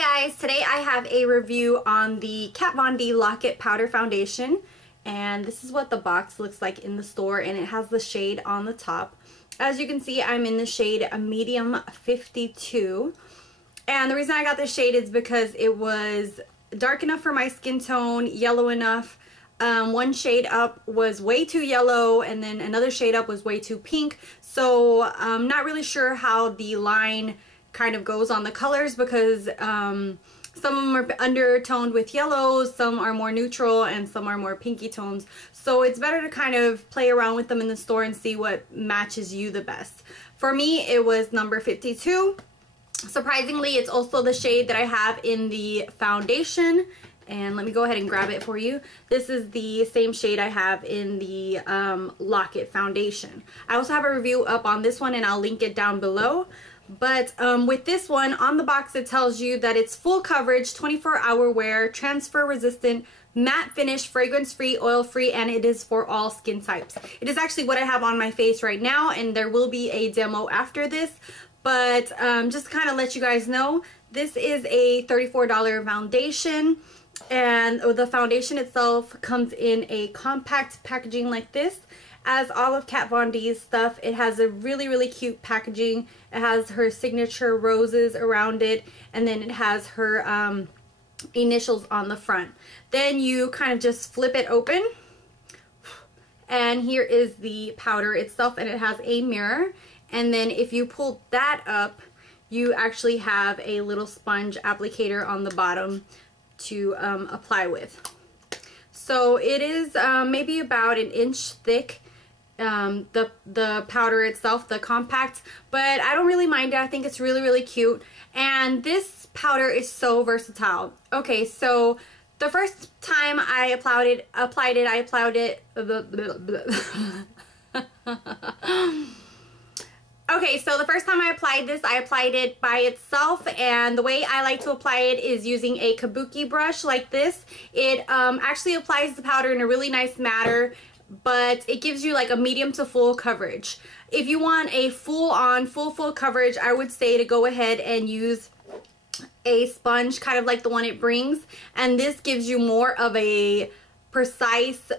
Hi guys, today I have a review on the Kat Von D Lock-It Powder Foundation, and this is what the box looks like in the store, and it has the shade on the top. As you can see, I'm in the shade medium 52, and the reason I got this shade is because it was dark enough for my skin tone, yellow enough. One shade up was way too yellow, and then another shade up was way too pink, so I'm not really sure how the line kind of goes on the colors, because some of them are undertoned with yellows, some are more neutral, and some are more pinky tones. So it's better to kind of play around with them in the store and see what matches you the best. For me, it was number 52. Surprisingly, it's also the shade that I have in the foundation. And let me go ahead and grab it for you. This is the same shade I have in the Lock-It foundation. I also have a review up on this one, and I'll link it down below. But with this one, on the box it tells you that it's full coverage, 24-hour wear, transfer resistant, matte finish, fragrance free, oil free, and it is for all skin types. It is actually what I have on my face right now, and there will be a demo after this. But just to kind of let you guys know, this is a $34 foundation, and the foundation itself comes in a compact packaging like this. As all of Kat Von D's stuff, it has a really cute packaging. It has her signature roses around it, and then it has her initials on the front. Then you kind of just flip it open, and here is the powder itself, and it has a mirror. And then if you pull that up, you actually have a little sponge applicator on the bottom to apply with. So it is maybe about an inch thick, the powder itself, the compact, but I don't really mind it. I think it's really cute, and this powder is so versatile. Okay, so the first time I applied it. Okay, so the first time I applied this, I applied it by itself, and the way I like to apply it is using a kabuki brush like this. It actually applies the powder in a really nice manner, but it gives you like a medium to full coverage. If you want a full-on, full coverage, I would say to go ahead and use a sponge, kind of like the one it brings, and this gives you more of a precise,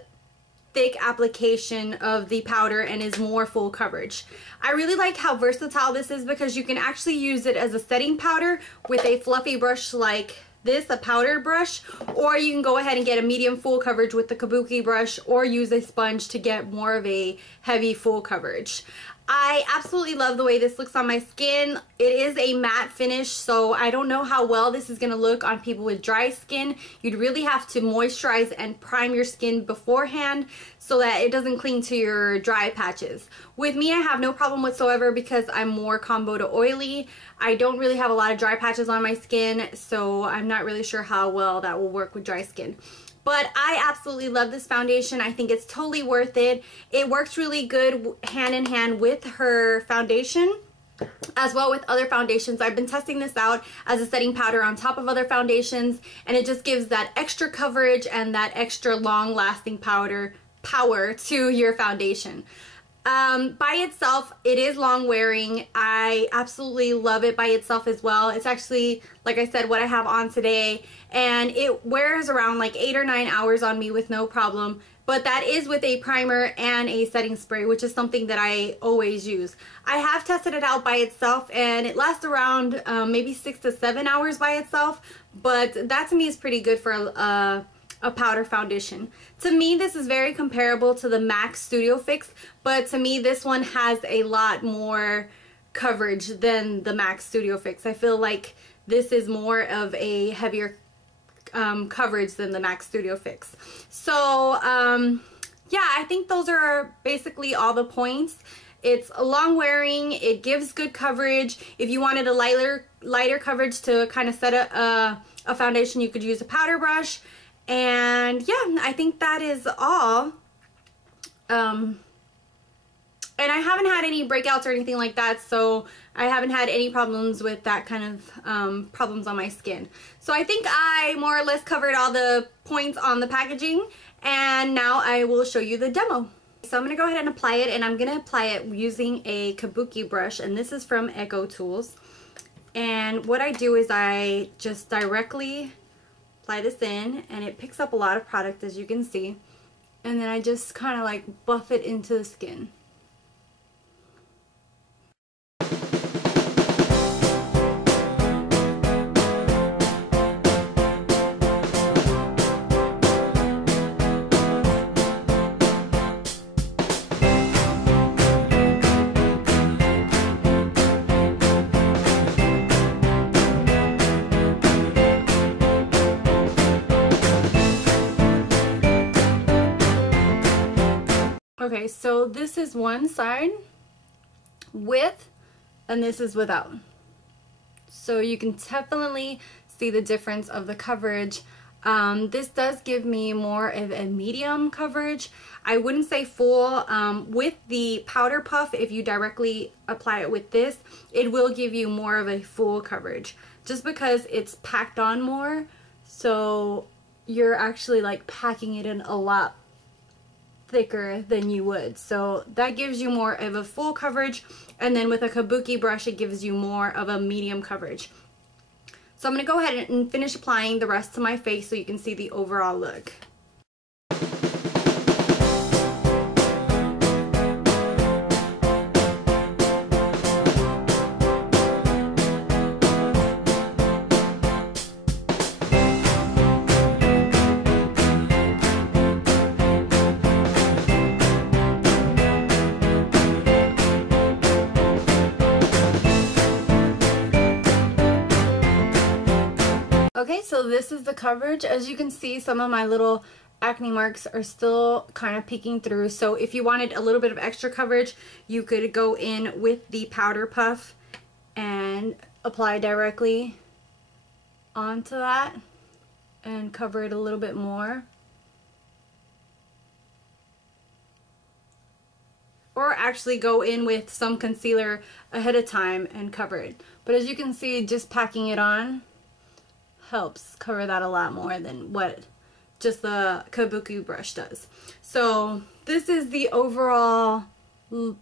thick application of the powder and is more full coverage. I really like how versatile this is, because you can actually use it as a setting powder with a fluffy brush like this, a powder brush, or you can go ahead and get a medium full coverage with the kabuki brush, or use a sponge to get more of a heavy full coverage. I absolutely love the way this looks on my skin. It is a matte finish, so I don't know how well this is going to look on people with dry skin. You'd really have to moisturize and prime your skin beforehand so that it doesn't cling to your dry patches. With me, I have no problem whatsoever because I'm more combo to oily. I don't really have a lot of dry patches on my skin, so I'm not really sure how well that will work with dry skin. But I absolutely love this foundation. I think it's totally worth it. It works really good hand in hand with her foundation, as well with other foundations. I've been testing this out as a setting powder on top of other foundations, and it just gives that extra coverage and that extra long-lasting power to your foundation. By itself, it is long wearing. I absolutely love it by itself as well. It's actually, like I said, what I have on today, and it wears around like 8 or 9 hours on me with no problem. But that is with a primer and a setting spray, which is something that I always use. I have tested it out by itself, and it lasts around maybe 6 to 7 hours by itself, but that to me is pretty good for a powder foundation. To me, this is very comparable to the MAC Studio Fix, but to me this one has a lot more coverage than the MAC Studio Fix. I feel like this is more of a heavier coverage than the MAC Studio Fix. So yeah, I think those are basically all the points. It's long wearing, it gives good coverage. If you wanted a lighter coverage to kind of set a foundation, you could use a powder brush. And yeah, I think that is all. And I haven't had any breakouts or anything like that, so I haven't had any problems with that kind of problems on my skin. So I think I more or less covered all the points on the packaging, and now I will show you the demo. So I'm going to go ahead and apply it, and I'm going to apply it using a kabuki brush, and this is from Echo Tools. And what I do is I just directly apply this in, and it picks up a lot of product, as you can see. And then I just kind of like buff it into the skin. Okay, so this is one side with, and this is without. So you can definitely see the difference of the coverage. This does give me more of a medium coverage. I wouldn't say full. With the powder puff, if you directly apply it with this, it will give you more of a full coverage just because it's packed on more. So you're actually like packing it in a lot thicker than you would, so that gives you more of a full coverage. And then with a kabuki brush, it gives you more of a medium coverage. So I'm going to go ahead and finish applying the rest to my face so you can see the overall look. Okay, so this is the coverage. As you can see, some of my little acne marks are still kind of peeking through. So if you wanted a little bit of extra coverage, you could go in with the powder puff and apply directly onto that and cover it a little bit more. Or actually go in with some concealer ahead of time and cover it. But as you can see, just packing it on helps cover that a lot more than what just the kabuki brush does. So this is the overall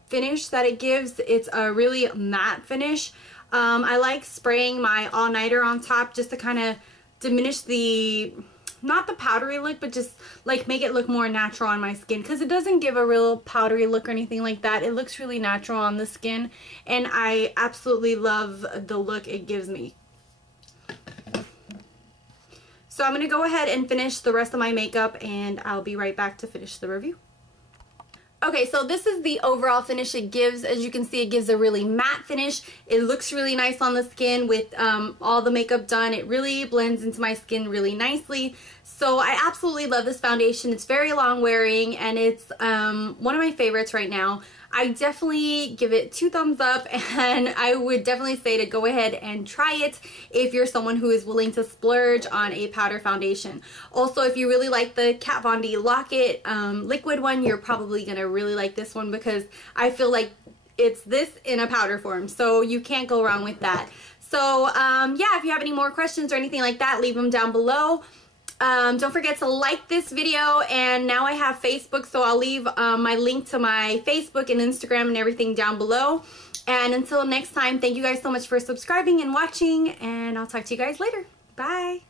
finish that it gives. It's a really matte finish. I like spraying my all-nighter on top just to kind of diminish the, not the powdery look, but just like make it look more natural on my skin, because it doesn't give a real powdery look or anything like that. It looks really natural on the skin, and I absolutely love the look it gives me. So I'm going to go ahead and finish the rest of my makeup, and I'll be right back to finish the review. Okay, so this is the overall finish it gives. As you can see, it gives a really matte finish. It looks really nice on the skin with all the makeup done. It really blends into my skin really nicely. So I absolutely love this foundation. It's very long wearing, and it's one of my favorites right now. I definitely give it 2 thumbs up, and I would definitely say to go ahead and try it if you're someone who is willing to splurge on a powder foundation. Also, if you really like the Kat Von D Lock-It liquid one, you're probably going to really like this one, because I feel like it's this in a powder form, so you can't go wrong with that. So yeah, if you have any more questions or anything like that, leave them down below. Don't forget to like this video, and now I have Facebook, so I'll leave my link to my Facebook and Instagram and everything down below. And until next time, thank you guys so much for subscribing and watching, and I'll talk to you guys later. Bye!